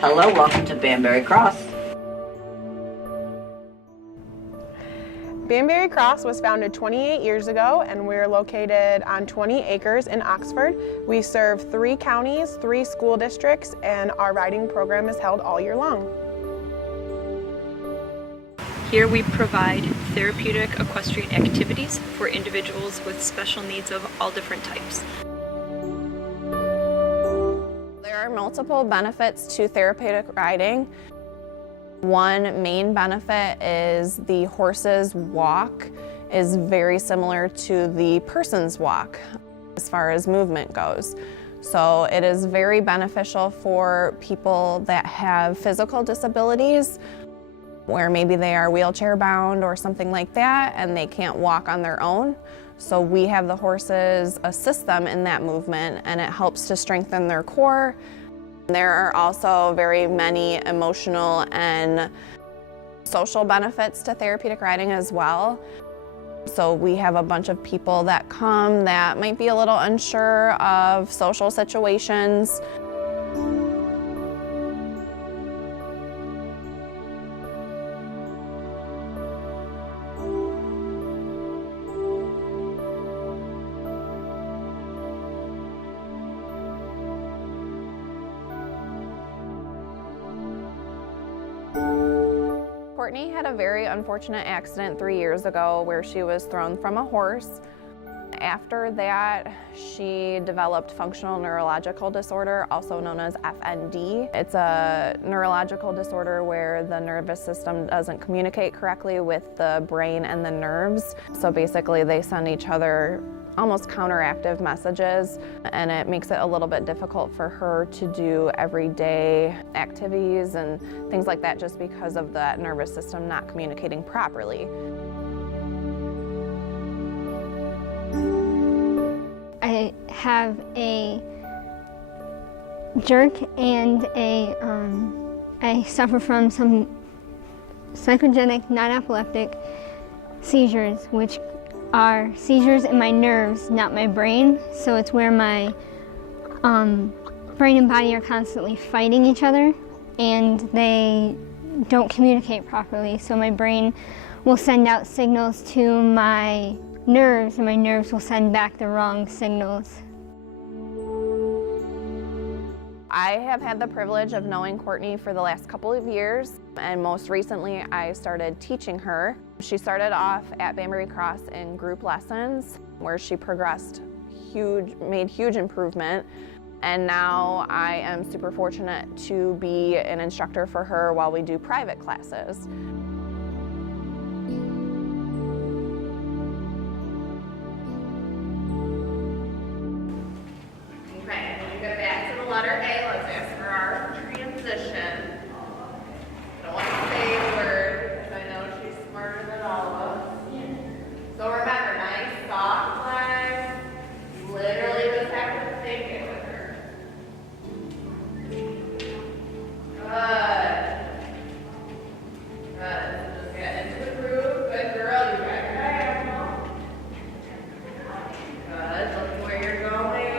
Hello, welcome to Banbury Cross. Banbury Cross was founded 28 years ago, and we're located on 20 acres in Oxford. We serve 3 counties, 3 school districts, and our riding program is held all year long. Here we provide therapeutic equestrian activities for individuals with special needs of all different types. There are multiple benefits to therapeutic riding. One main benefit is the horse's walk is very similar to the person's walk as far as movement goes. So it is very beneficial for people that have physical disabilities, where maybe they are wheelchair bound or something like that and they can't walk on their own. So we have the horses assist them in that movement, and it helps to strengthen their core. There are also very many emotional and social benefits to therapeutic riding as well. So we have a bunch of people that come that might be a little unsure of social situations. Courtney had a very unfortunate accident 3 years ago where she was thrown from a horse. After that, she developed functional neurological disorder, also known as FND. It's a neurological disorder where the nervous system doesn't communicate correctly with the brain and the nerves. So basically they send each other almost counteractive messages, and it makes it a little bit difficult for her to do everyday activities and things like that just because of that nervous system not communicating properly. I have a jerk and I suffer from some psychogenic non-epileptic seizures, which are seizures in my nerves, not my brain. So it's where my brain and body are constantly fighting each other, and they don't communicate properly. So my brain will send out signals to my nerves, and my nerves will send back the wrong signals. I have had the privilege of knowing Courtney for the last couple of years, and most recently I started teaching her. She started off at Banbury Cross in group lessons where she progressed made huge improvement, and now I am super fortunate to be an instructor for her while we do private classes. Okay, when you go back to the letter A, let's ask for our transition. I don't want to say a word because I know she's smarter than all of us. So remember, nice soft legs. You literally just have to think it with her. Good. Good. Just get into the groove. Good girl. You got your diagonal. Good. Look where you're going.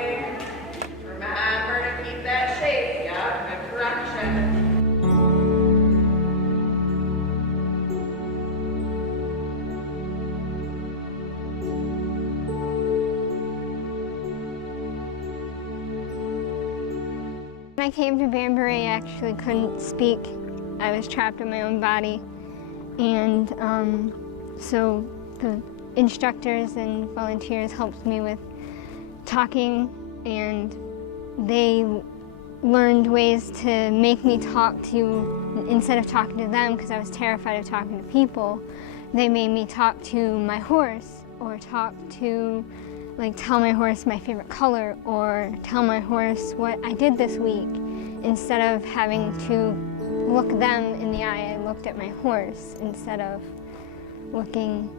Remember to keep that shape. Yeah, good correction. When I came to Banbury, I actually couldn't speak. I was trapped in my own body. And so the instructors and volunteers helped me with talking, and they learned ways to make me talk to, instead of talking to them because I was terrified of talking to people, they made me talk to my horse, or tell my horse my favorite color, or tell my horse what I did this week. Instead of having to look them in the eye, I looked at my horse instead of looking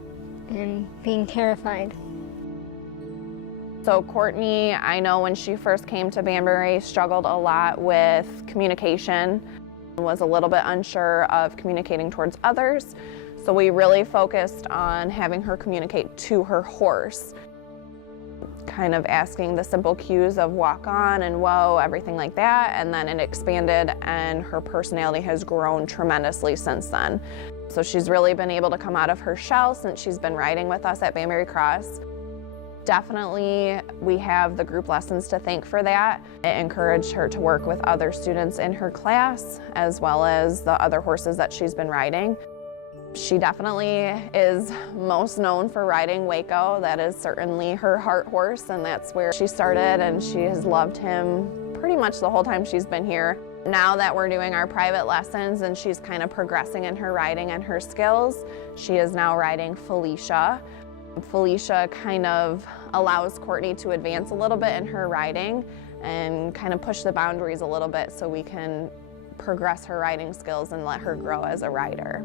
and being terrified. So Courtney, I know when she first came to Banbury, struggled a lot with communication, was a little bit unsure of communicating towards others. So we really focused on having her communicate to her horse. kind of asking the simple cues of walk on and whoa, everything like that, and then it expanded, and her personality has grown tremendously since then. So she's really been able to come out of her shell since she's been riding with us at Banbury Cross. Definitely, we have the group lessons to thank for that. It encouraged her to work with other students in her class, as well as the other horses that she's been riding. She definitely is most known for riding Waco. That is certainly her heart horse, and that's where she started, and she has loved him pretty much the whole time she's been here. Now that we're doing our private lessons and she's kind of progressing in her riding and her skills, she is now riding Felicia. Felicia kind of allows Courtney to advance a little bit in her riding and kind of push the boundaries a little bit so we can progress her riding skills and let her grow as a rider.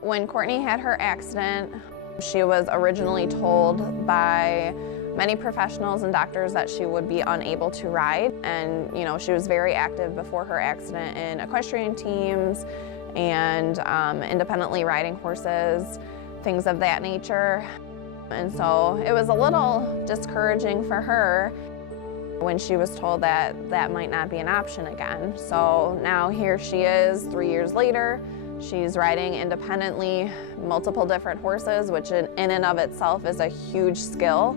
When Courtney had her accident, she was originally told by many professionals and doctors that she would be unable to ride. And she was very active before her accident in equestrian teams and independently riding horses, things of that nature. And so it was a little discouraging for her when she was told that that might not be an option again. So now here she is 3 years later. She's riding independently multiple different horses, which in and of itself is a huge skill.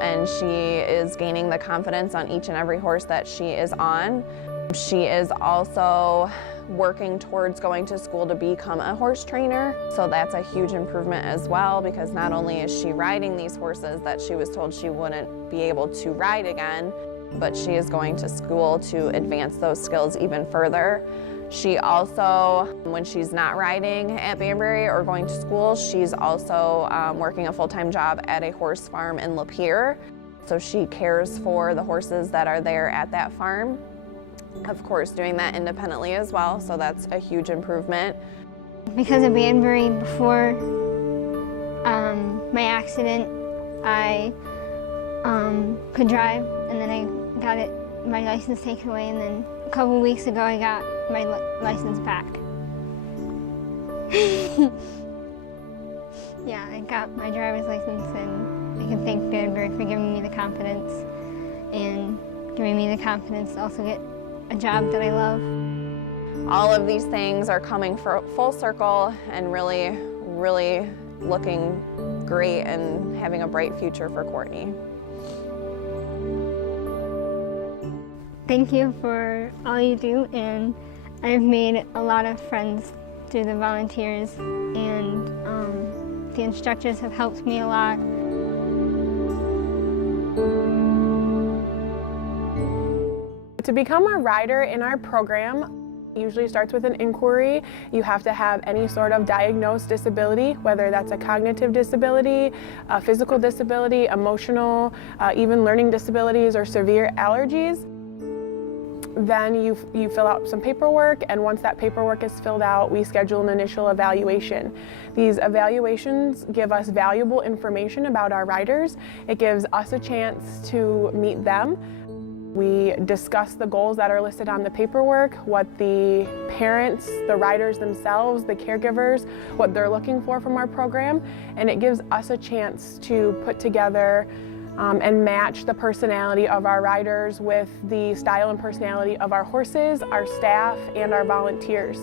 And she is gaining the confidence on each and every horse that she is on. She is also working towards going to school to become a horse trainer. So that's a huge improvement as well, because not only is she riding these horses that she was told she wouldn't be able to ride again, but she is going to school to advance those skills even further. She also, when she's not riding at Banbury or going to school, she's also working a full-time job at a horse farm in Lapeer. So she cares for the horses that are there at that farm. Of course, doing that independently as well, so that's a huge improvement. Because of Banbury, before my accident, I could drive, and then I got my license taken away, and then a couple weeks ago I got my license back. Yeah, I got my driver's license, and I can thank Banbury for giving me the confidence and giving me the confidence to also get a job that I love. All of these things are coming full circle and really, really looking great and having a bright future for Courtney. Thank you for all you do, and I've made a lot of friends through the volunteers, and the instructors have helped me a lot. To become a rider in our program usually starts with an inquiry. You have to have any sort of diagnosed disability, whether that's a cognitive disability, a physical disability, emotional, even learning disabilities or severe allergies. Then you fill out some paperwork, and once that paperwork is filled out, we schedule an initial evaluation. These evaluations give us valuable information about our riders. It gives us a chance to meet them. We discuss the goals that are listed on the paperwork, what the parents, the riders themselves, the caregivers, what they're looking for from our program, and it gives us a chance to put together and match the personality of our riders with the style and personality of our horses, our staff, and our volunteers.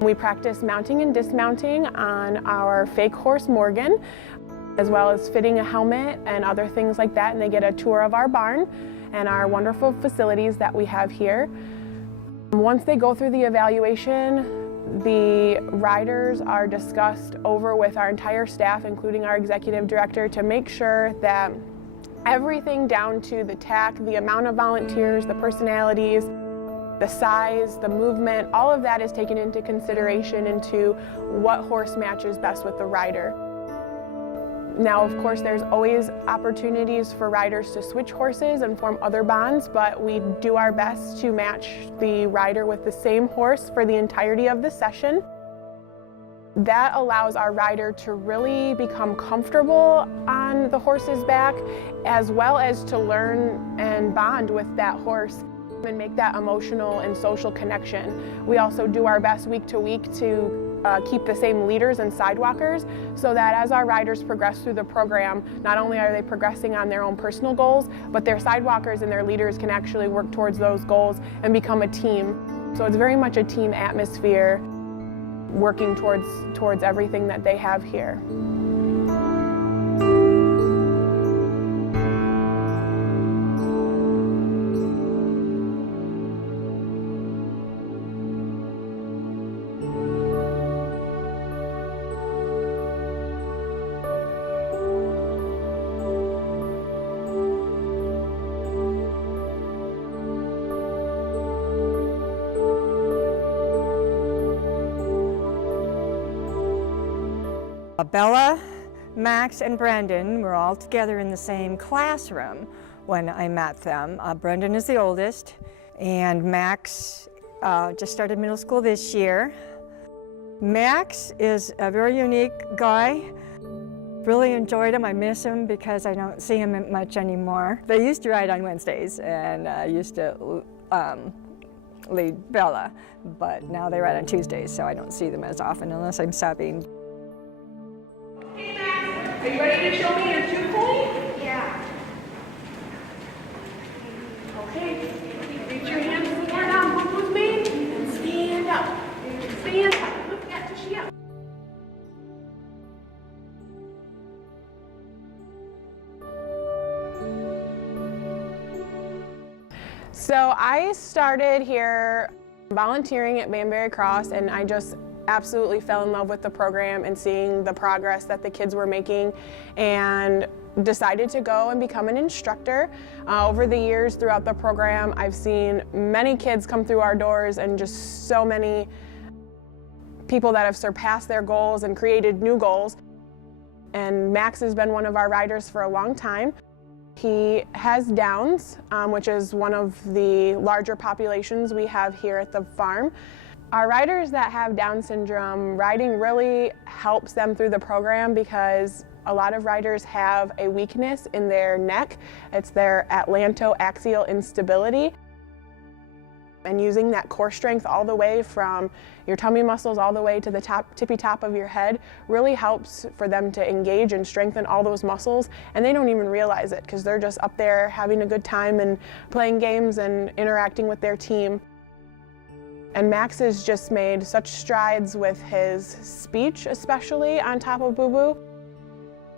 We practice mounting and dismounting on our fake horse Morgan, as well as fitting a helmet and other things like that, and they get a tour of our barn and our wonderful facilities that we have here. Once they go through the evaluation, the riders are discussed over with our entire staff, including our executive director, to make sure that everything down to the tack, the amount of volunteers, the personalities, the size, the movement, all of that is taken into consideration into what horse matches best with the rider. Now, of course, there's always opportunities for riders to switch horses and form other bonds, but we do our best to match the rider with the same horse for the entirety of the session. That allows our rider to really become comfortable on the horse's back, as well as to learn and bond with that horse and make that emotional and social connection. We also do our best week to week to keep the same leaders and sidewalkers, so that as our riders progress through the program, not only are they progressing on their own personal goals, but their sidewalkers and their leaders can actually work towards those goals and become a team. So it's very much a team atmosphere, working towards everything that they have here. Bella, Max, and Brendan were all together in the same classroom when I met them. Brendan is the oldest, and Max just started middle school this year. Max is a very unique guy. Really enjoyed him. I miss him because I don't see him much anymore. They used to ride on Wednesdays, and I used to lead Bella, but now they ride on Tuesdays, so I don't see them as often unless I'm subbing. Hey Max, are you ready to show me your 2-point? Yeah. Okay, reach your hands forward on Boo-Boo's mane and stand up. Stand up, look at she up. So I started here volunteering at Banbury Cross, and I just absolutely fell in love with the program and seeing the progress that the kids were making, and decided to go and become an instructor. Over the years throughout the program, I've seen many kids come through our doors and just so many people that have surpassed their goals and created new goals. And Max has been one of our riders for a long time. He has Downs, which is one of the larger populations we have here at the farm. Our riders that have Down syndrome, riding really helps them through the program because a lot of riders have a weakness in their neck. It's their atlantoaxial instability. And using that core strength all the way from your tummy muscles all the way to the tippy top of your head really helps for them to engage and strengthen all those muscles, and they don't even realize it because they're just up there having a good time and playing games and interacting with their team. And Max has just made such strides with his speech, especially on top of Boo Boo,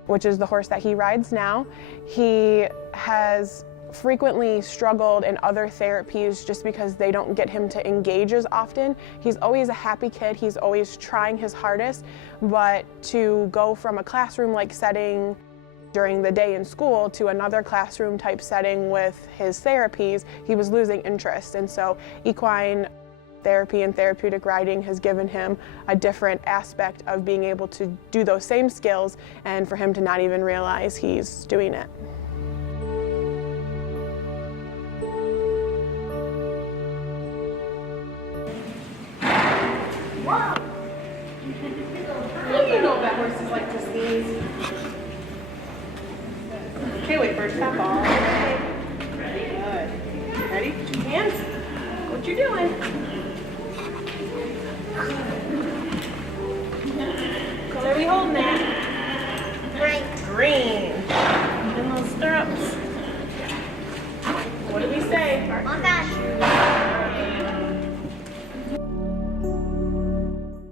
which is the horse that he rides now. He has frequently struggled in other therapies just because they don't get him to engage as often. He's always a happy kid, he's always trying his hardest, but to go from a classroom-like setting during the day in school to another classroom type setting with his therapies, he was losing interest. And so equine therapy and therapeutic riding has given him a different aspect of being able to do those same skills and for him to not even realize he's doing it. Wow! You know that horses like to sneeze. Okay, wait for it to stop all. Very good. Ready? 2 hands. What you doing? Color are we holding that? Green. And those stirrups. What did we say? On that.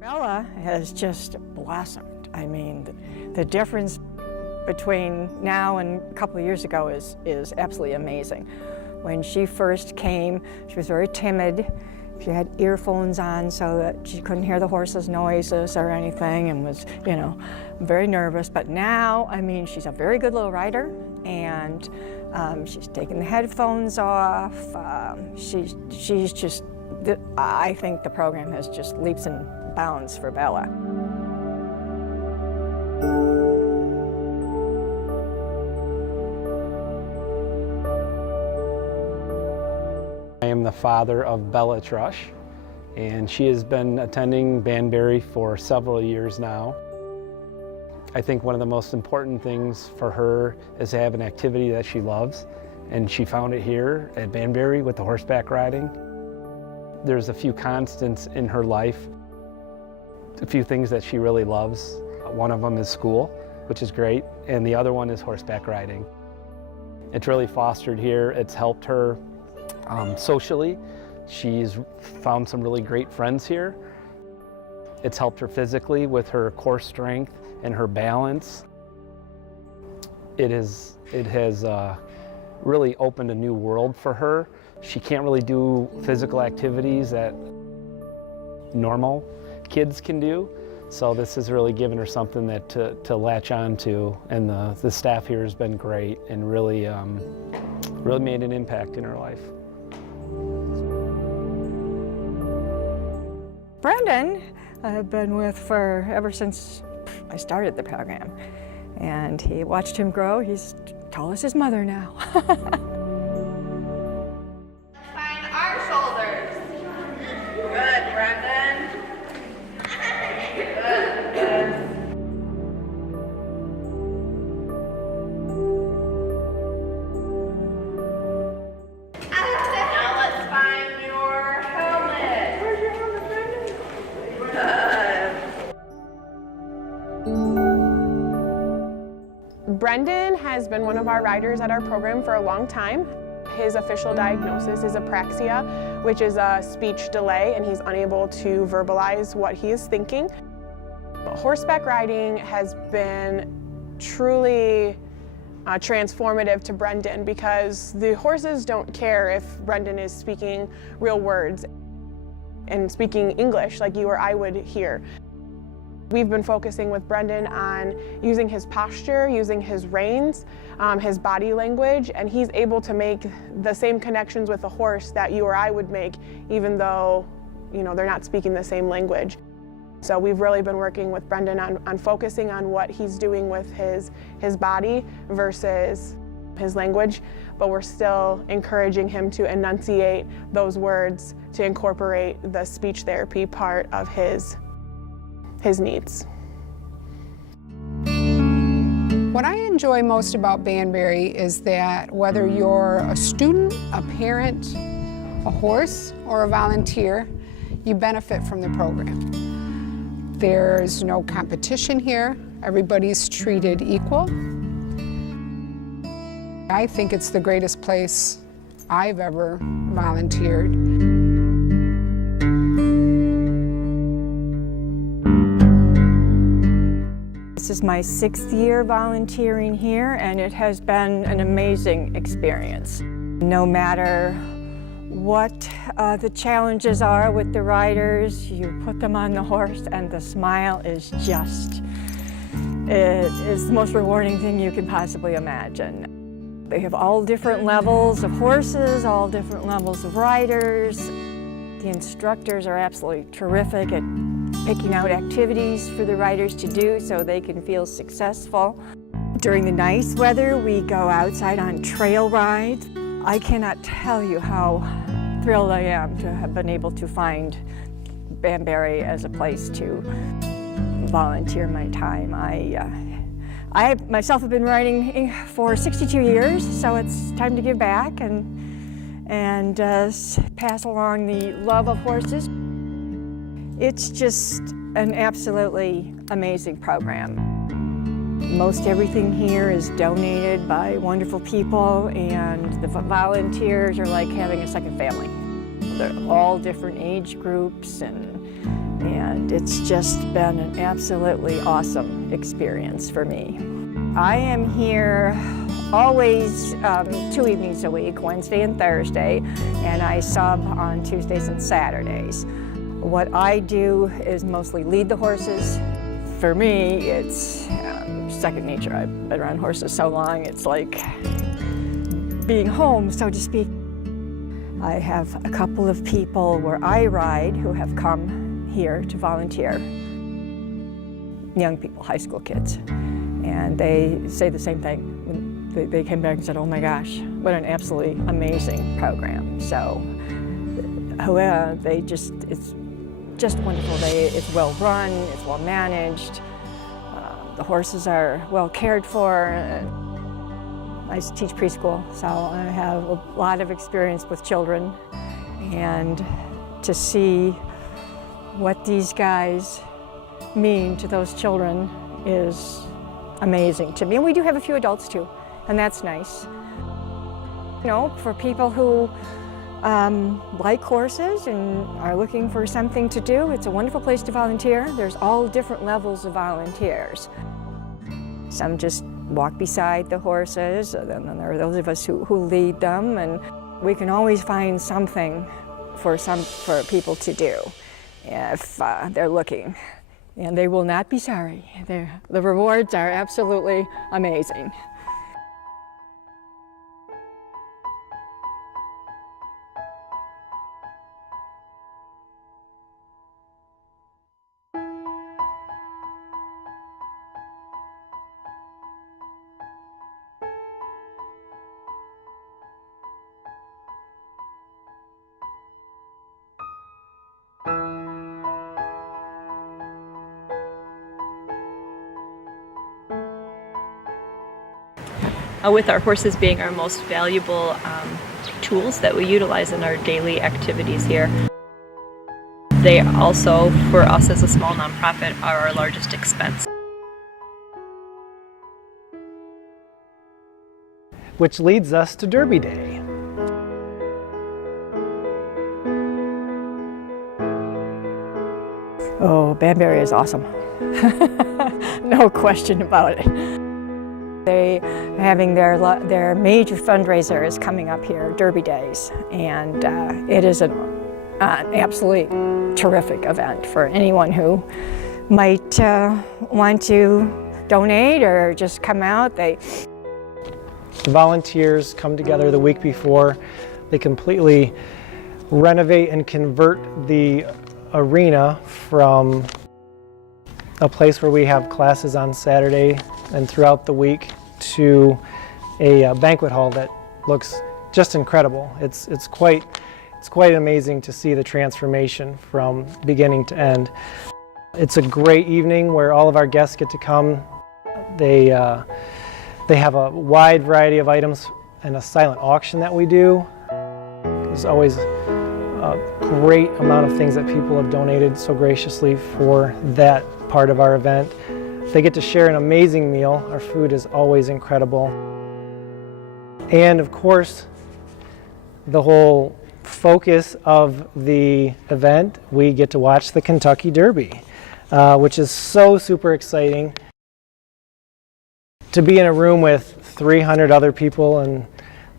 Bella has just blossomed. I mean, the difference between now and a couple of years ago is absolutely amazing. When she first came, she was very timid. She had earphones on so that she couldn't hear the horse's noises or anything, and was, you know, very nervous. But now, I mean, she's a very good little rider, and she's taken the headphones off. She's just, I think the program has just leaps and bounds for Bella. I am the father of Bella Trush, and she has been attending Banbury for several years now. I think one of the most important things for her is to have an activity that she loves, and she found it here at Banbury with the horseback riding. There's a few constants in her life. a few things that she really loves. One of them is school, which is great, and the other one is horseback riding. It's really fostered here. It's helped her socially. She's found some really great friends here. It's helped her physically with her core strength and her balance. It has really opened a new world for her. She can't really do physical activities that normal kids can do. So this has really given her something that to latch on to, and the staff here has been great and really made an impact in her life. Brendan, I've been with ever since I started the program. And he watched him grow. He's tall as his mother now. Find our shoulders. Good, Brendan. Good. Now let's find your helmet. Where's your helmet, Brendan? Good. Brendan has been one of our riders at our program for a long time. His official diagnosis is apraxia, which is a speech delay, and he's unable to verbalize what he is thinking. Horseback riding has been truly transformative to Brendan because the horses don't care if Brendan is speaking real words and speaking English like you or I would hear. We've been focusing with Brendan on using his posture, using his reins, his body language, and he's able to make the same connections with the horse that you or I would make, even though, you know, they're not speaking the same language. So we've really been working with Brendan on focusing on what he's doing with his body versus his language, but we're still encouraging him to enunciate those words to incorporate the speech therapy part of his needs. What I enjoy most about Banbury is that whether you're a student, a parent, a horse, or a volunteer, you benefit from the program. There's no competition here. Everybody's treated equal. I think it's the greatest place I've ever volunteered. This is my 6th year volunteering here, and it has been an amazing experience. No matter what the challenges are with the riders, you put them on the horse and the smile is just, it is the most rewarding thing you can possibly imagine. They have all different levels of horses, all different levels of riders. The instructors are absolutely terrific at picking out activities for the riders to do so they can feel successful. During the nice weather, we go outside on trail rides. I cannot tell you how thrilled I am to have been able to find Banbury as a place to volunteer my time. I myself have been riding for 62 years, so it's time to give back and pass along the love of horses. It's just an absolutely amazing program. Most everything here is donated by wonderful people, and the volunteers are like having a second family. They're all different age groups, and it's just been an absolutely awesome experience for me. I am here always 2 evenings a week, Wednesday and Thursday, and I sub on Tuesdays and Saturdays. What I do is mostly lead the horses. For me, it's second nature. I've been around horses so long, it's like being home, so to speak. I have a couple of people where I ride who have come here to volunteer. Young people, high school kids. And they say the same thing. They came back and said, oh my gosh, what an absolutely amazing program. So, it's just wonderful. It's well run, it's well managed. The horses are well cared for. I teach preschool, so I have a lot of experience with children. And to see what these guys mean to those children is amazing to me. And we do have a few adults too, and that's nice. You know, for people who like horses and are looking for something to do, it's a wonderful place to volunteer. There's all different levels of volunteers. Some just walk beside the horses, and then there are those of us who lead them, and we can always find something for people to do if they're looking. And they will not be sorry. The rewards are absolutely amazing. With our horses being our most valuable tools that we utilize in our daily activities here. They also, for us as a small nonprofit, are our largest expense. Which leads us to Derby Day. Oh, Banbury is awesome. No question about it. They are having their major fundraiser is coming up here, Derby Days, and it is an absolutely terrific event for anyone who might want to donate or just come out. The volunteers come together the week before. They completely renovate and convert the arena from a place where we have classes on Saturday and throughout the week to a banquet hall that looks just incredible. It's quite amazing to see the transformation from beginning to end. It's a great evening where all of our guests get to come. They have a wide variety of items and a silent auction that we do. There's always a great amount of things that people have donated so graciously for that part of our event. They get to share an amazing meal. Our food is always incredible. And of course, the whole focus of the event, we get to watch the Kentucky Derby, which is so super exciting. To be in a room with 300 other people and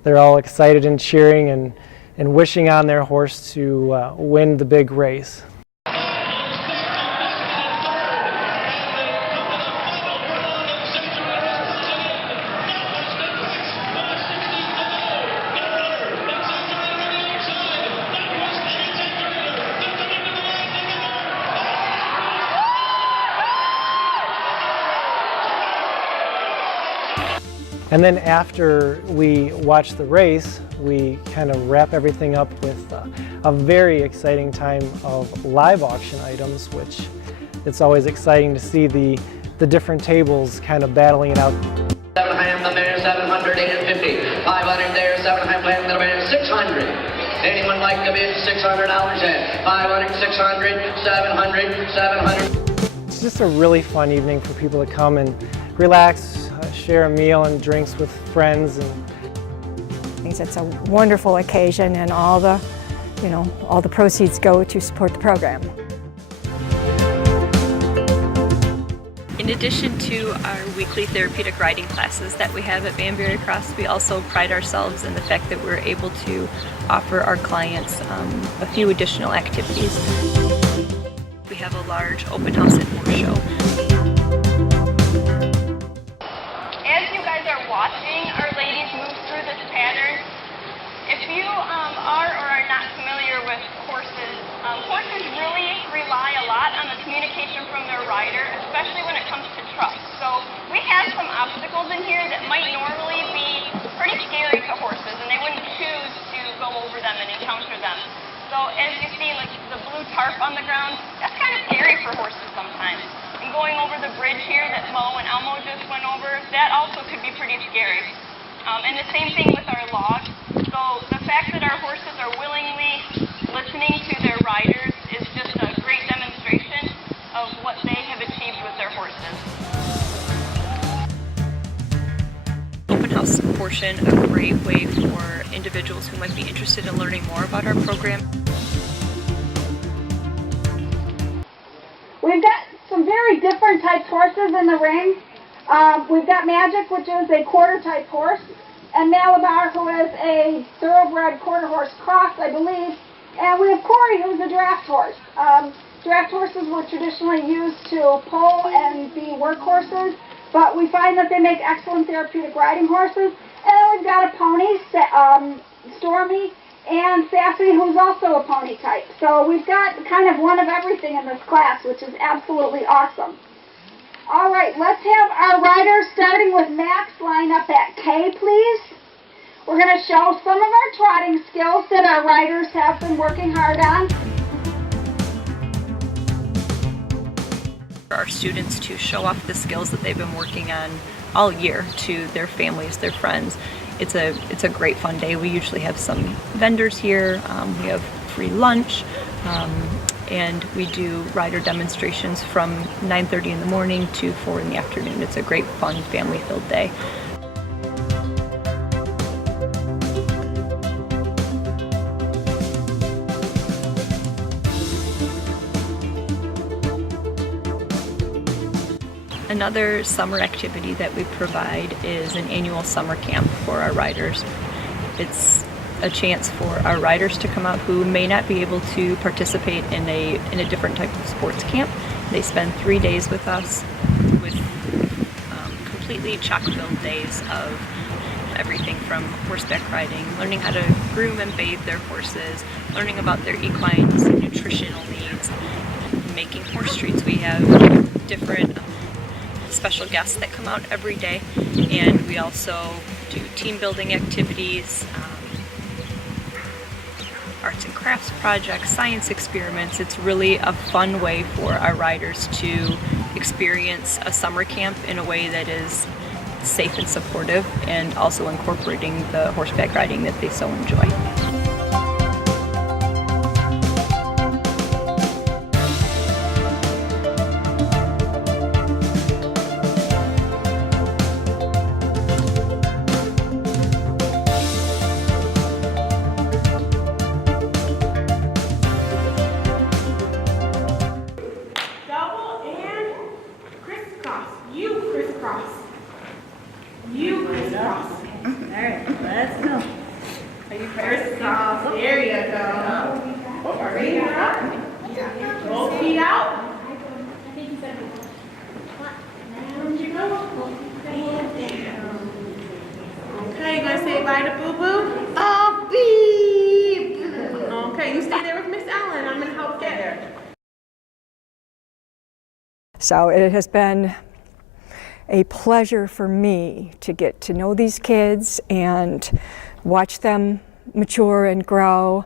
they're all excited and cheering and wishing on their horse to win the big race. And then after we watch the race, we kind of wrap everything up with a very exciting time of live auction items, which it's always exciting to see the different tables kind of battling it out. 7.5 there, 750, 500 there, 7.5 there, 600. Anyone like to bid $600 in? 500, 600, 700, 700. It's just a really fun evening for people to come and relax, share a meal and drinks with friends. It's a wonderful occasion, and all the proceeds go to support the program. In addition to our weekly therapeutic riding classes that we have at Banbury Cross, we also pride ourselves in the fact that we're able to offer our clients a few additional activities. We have a large open house and horse show. As you guys are watching our ladies move through this pattern, if you are or are not familiar with horses, horses really rely a lot on the communication from their rider, especially when it comes to trust. So we have some obstacles in here that might normally be pretty scary to horses, and they wouldn't choose to go over them and encounter them. So as you see, like the blue tarp on the ground, that's kind of scary for horses sometimes. And going over the bridge here that Mo and Elmo just went over, that also could be pretty scary. And the same thing with our logs. So the fact that our horses are willingly listening to their riders is just a great demonstration of what they have portion a great way for individuals who might be interested in learning more about our program. We've got some very different type horses in the ring. We've got Magic, which is a quarter type horse, and Malabar, who is a thoroughbred quarter horse cross, I believe. And we have Corey, who's a draft horse. Draft horses were traditionally used to pull and be workhorses, but we find that they make excellent therapeutic riding horses. And then we've got a pony, Stormy, and Sassy, who's also a pony type. So we've got kind of one of everything in this class, which is absolutely awesome. All right, let's have our riders, starting with Max, line up at K, please. We're going to show some of our trotting skills that our riders have been working hard on. For our students to show off the skills that they've been working on all year to their families, their friends. It's a great fun day. We usually have some vendors here. We have free lunch, and we do rider demonstrations from 9:30 in the morning to 4 in the afternoon. It's a great, fun, family-filled day. Another summer activity that we provide is an annual summer camp for our riders. It's a chance for our riders to come out who may not be able to participate in a different type of sports camp. They spend 3 days with us with completely chock-filled days of everything from horseback riding, learning how to groom and bathe their horses, learning about their equine's nutritional needs, making horse treats. We have different special guests that come out every day, and we also do team building activities, arts and crafts projects, science experiments. It's really a fun way for our riders to experience a summer camp in a way that is safe and supportive, and also incorporating the horseback riding that they so enjoy. So it has been a pleasure for me to get to know these kids and watch them mature and grow.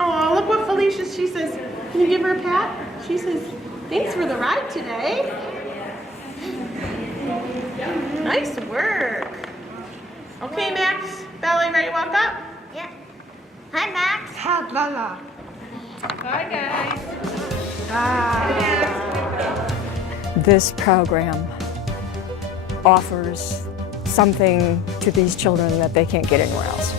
Oh, look what Felicia, she says. Can you give her a pat? She says, thanks for the ride today. Nice work. Okay, Max, Ballet, ready to walk up? Yeah. Hi, Max. Hi, Bella. Hi, guys. This program offers something to these children that they can't get anywhere else.